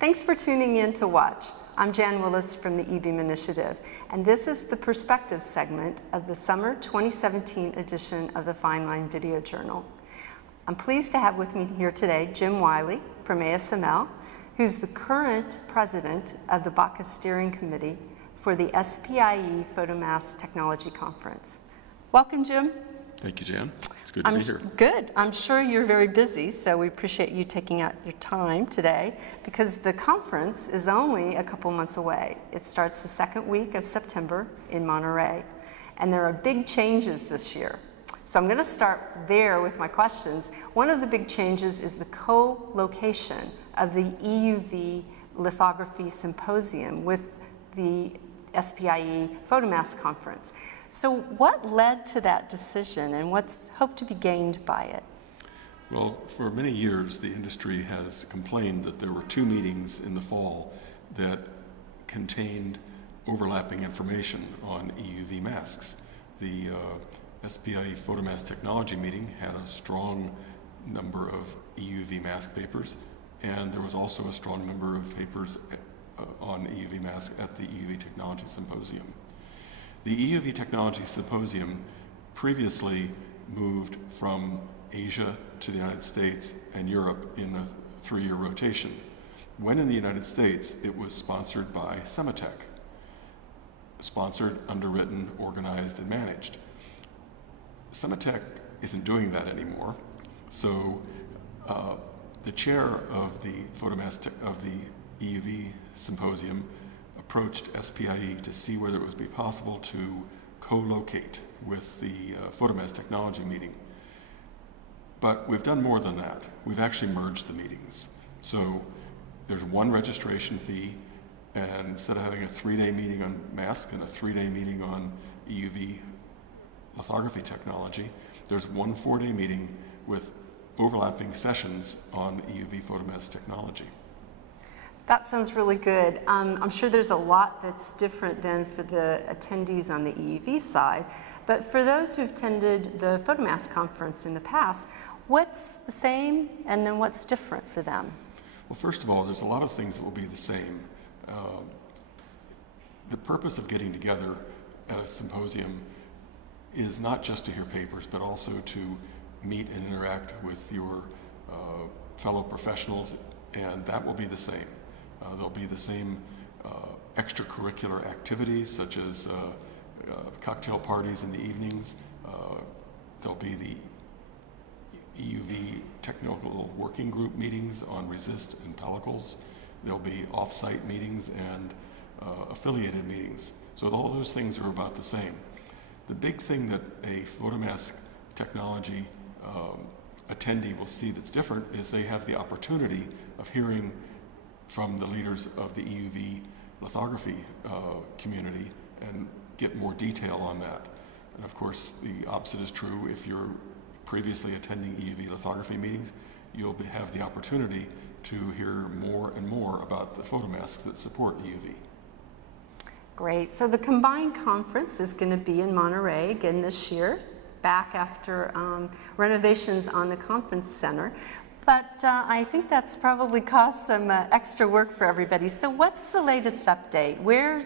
Thanks for tuning in to watch. I'm Jan Willis from the eBeam Initiative, and this is the Perspective segment of the Summer 2017 edition of the Fine Line Video Journal. I'm pleased to have with me here today Jim Wiley from ASML, who's the current president of the Bacus Steering Committee for the SPIE Photomask Technology Conference. Welcome, Jim. Thank you, Jan. It's good to be here. Good. I'm sure you're very busy, so we appreciate you taking out your time today because the conference is only a couple months away. It starts the second week of September in Monterey, and there are big changes this year. So I'm going to start there with my questions. One of the big changes is the co-location of the EUV Lithography Symposium with the SPIE Photomask Conference. So what led to that decision and what's hoped to be gained by it? Well, for many years, the industry has complained that there were two meetings in the fall that contained overlapping information on EUV masks. The SPIE Photomask Technology meeting had a strong number of EUV mask papers, and there was also a strong number of papers on EUV mask at the EUV Technology Symposium. The EUV Technology Symposium previously moved from Asia to the United States and Europe in a 3-year rotation. When in the United States, it was sponsored by Sematech. Sponsored, underwritten, organized, and managed. Sematech isn't doing that anymore, so the chair of the EUV Symposium approached SPIE to see whether it would be possible to co-locate with the Photomask Technology meeting. But we've done more than that. We've actually merged the meetings. So there's one registration fee, and instead of having a 3-day meeting on mask and a 3-day meeting on EUV lithography technology, there's one 4-day meeting with overlapping sessions on EUV Photomask technology. That sounds really good. I'm sure there's a lot that's different than for the attendees on the EUV side, but for those who've attended the Photomask conference in the past, what's the same and then what's different for them? Well, first of all, there's a lot of things that will be the same. The purpose of getting together at a symposium is not just to hear papers, but also to meet and interact with your fellow professionals, and that will be the same. There'll be the same extracurricular activities, such as cocktail parties in the evenings. There'll be the EUV technical working group meetings on resist and pellicles. There'll be off-site meetings and affiliated meetings. So all those things are about the same. The big thing that a Photomask technology attendee will see that's different is they have the opportunity of hearing from the leaders of the EUV lithography community and get more detail on that. And of course, the opposite is true. If you're previously attending EUV lithography meetings, you'll have the opportunity to hear more and more about the photomasks that support EUV. Great. So the combined conference is going to be in Monterey again this year, back after renovations on the conference center. But I think that's probably caused some extra work for everybody. So what's the latest update? Where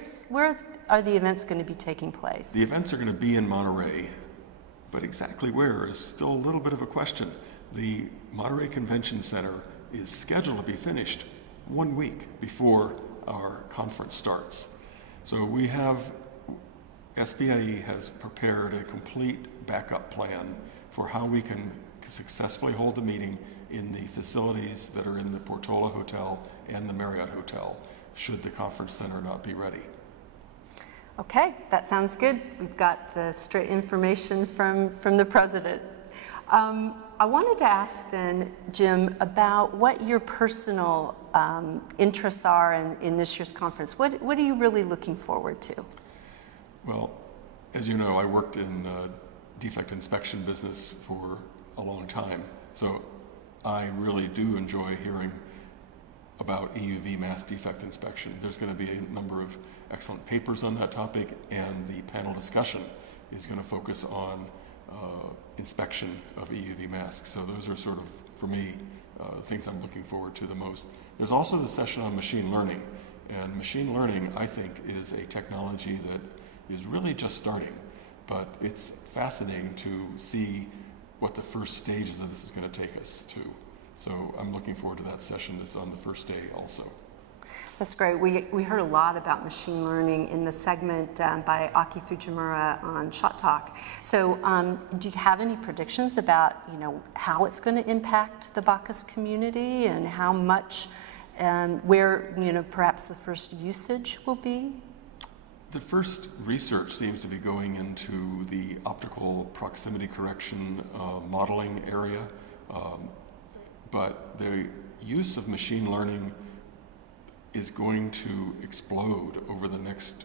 are the events going to be taking place? The events are going to be in Monterey, but exactly where is still a little bit of a question. The Monterey Convention Center is scheduled to be finished 1 week before our conference starts. So we have, SPIE has prepared a complete backup plan for how we can successfully hold the meeting in the facilities that are in the Portola Hotel and the Marriott Hotel, should the conference center not be ready. Okay, that sounds good. We've got the straight information from the president. I wanted to ask then, Jim, about what your personal interests are in this year's conference. What are you really looking forward to? Well, as you know, I worked in defect inspection business for a long time, so I really do enjoy hearing about EUV mask defect inspection. There's going to be a number of excellent papers on that topic, and the panel discussion is going to focus on inspection of EUV masks. So those are sort of, for me, things I'm looking forward to the most. There's also the session on machine learning. And machine learning, I think, is a technology that is really just starting. But it's fascinating to see what the first stages of this is going to take us to. So I'm looking forward to that session that's on the first day also. That's great. We heard a lot about machine learning in the segment by Aki Fujimura on Shot Talk. So do you have any predictions about, how it's going to impact the Bacus community and how much, where, perhaps the first usage will be? The first research seems to be going into the optical proximity correction modeling area, but the use of machine learning is going to explode over the next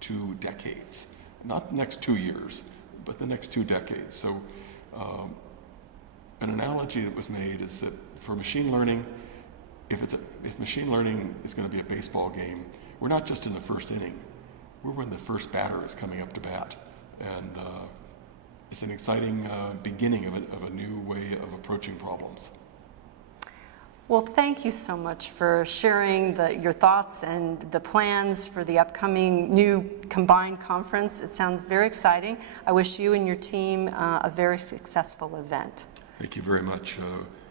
2 decades. Not the next 2 years, but the next 2 decades. So an analogy that was made is that for machine learning, if machine learning is going to be a baseball game, we're not just in the first inning. We're when the first batter is coming up to bat. And it's an exciting beginning of a new way of approaching problems. Well, thank you so much for sharing your thoughts and the plans for the upcoming new combined conference. It sounds very exciting. I wish you and your team a very successful event. Thank you very much.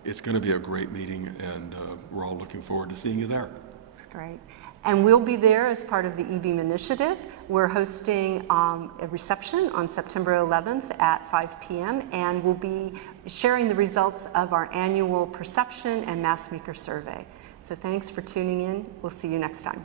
It's going to be a great meeting, and we're all looking forward to seeing you there. That's great. And we'll be there as part of the eBeam initiative. We're hosting a reception on September 11th at 5 p.m. and we'll be sharing the results of our annual perception and mass maker survey. So thanks for tuning in. We'll see you next time.